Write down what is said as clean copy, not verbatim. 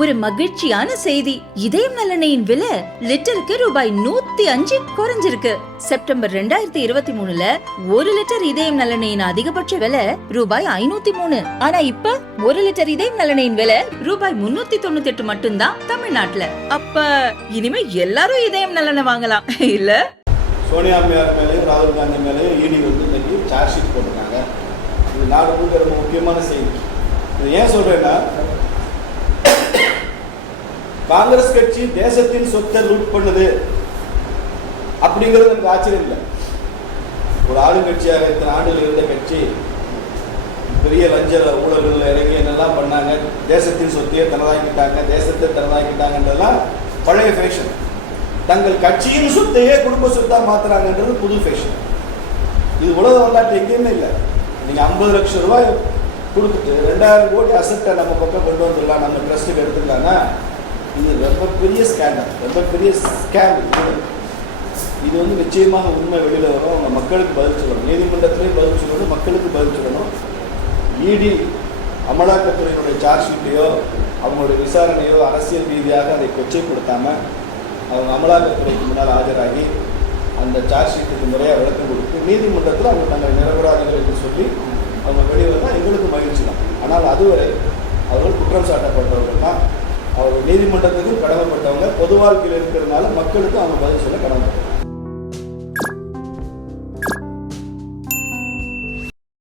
ஒரு மகிழ்ச்சியான செய்தி. இதயம் நல்லெண்ணெயின் விலை லிட்டருக்கு ரூபாய் 105 குறைஞ்சிருக்கு. செப்டம்பர் 2023ல 1 லிட்டர் இதயம் நல்லெண்ணெயின் அதிகபட்ச விலை ரூபாய் 503. ஆனா இப்ப 1 லிட்டர் இதயம் நல்லெண்ணெயின் விலை ரூபாய் 398 மட்டும்தான் தமிழ்நாட்டுல. அப்ப இனிமே எல்லாரும் இதயம் நல்லெண்ணெய் வாங்கலாம் இல்ல? சோனியா மேலேயும் ராகுல் காந்தி மேலேயும் இடி வந்து இன்னைக்கு சார்ஜ் ஷீட் போட்டிருக்காங்க. இது நாடு முழுக்க ரொம்ப முக்கியமான செய்தி. இது ஏன் சொல்றேன்னா, காங்கிரஸ் கட்சி தேசத்தின் சொத்தை லூட் பண்ணுது அப்படிங்கிறது எனக்கு ஆச்சரியம் இல்லை. ஒரு ஆளுங்கட்சியாக இத்தனை ஆண்டுகள் இருந்த கட்சி பெரிய லஞ்ச ஊழல்கள் இறங்கி என்னெல்லாம் பண்ணாங்க, தேசத்தின் சொத்தையே தனதாக்கிட்டாங்க, தேசத்தை தனதாக்கிட்டாங்கன்றதெல்லாம் பழைய ஃபேஷன். தங்கள் கட்சியின் சொத்தையே குடும்ப சொத்தா மாத்துறாங்கன்றது புது ஃபேஷன். இது உலக வரலாற்று எங்கேயுமே இல்லை. நீங்க 50 லட்சம் ரூபாய் கொடுத்துட்டு 2000 கோடி அசட்டை நம்ம பக்கம் கொண்டு வந்துடலாம், நம்ம ட்ரஸ்ட்டுக்கு எடுத்துக்கலாம்னா இது ரொம்ப பெரிய ஸ்கேண்டல், ரொம்ப பெரிய ஸ்கேம். இது வந்து நிச்சயமாக உண்மை வெளியில் வரும். அவங்க மக்களுக்கு பதில் சொல்லணும், நீதிமன்றத்திலேயும் பதில் சொல்லணும், மக்களுக்கு பதில் சொல்லணும். இடி அமலாக்கத்துறையினுடைய சார்ஜ் ஷீட்டையோ அவங்களுடைய விசாரணையோ அரசியல் ரீதியாக அதை கொச்சைப்படுத்தாமல் அவங்க அமலாக்கத்துறைக்கு முன்னால் ஆஜராகி அந்த சார்ஜ் ஷீட்டுக்கு முறையாக விளக்கம் கொடுத்து நீதிமன்றத்தில் அவங்க தங்கள் நிரபராதிகள் என்று சொல்லி அவங்க வெளிவந்தால் எங்களுக்கு மகிழ்ச்சி தான். ஆனால் அதுவரை அவர்கள் குற்றம் சாட்டப்பட்டவர்கள் தான். அவர்கள் நீதிமன்றத்துக்கும் கடமைப்பட்டவங்க, பொது வாழ்க்கையில் இருக்கிறதுனால மக்களுக்கும் அவங்க பதில் சொல்ல கடமைப்பட்டவங்க.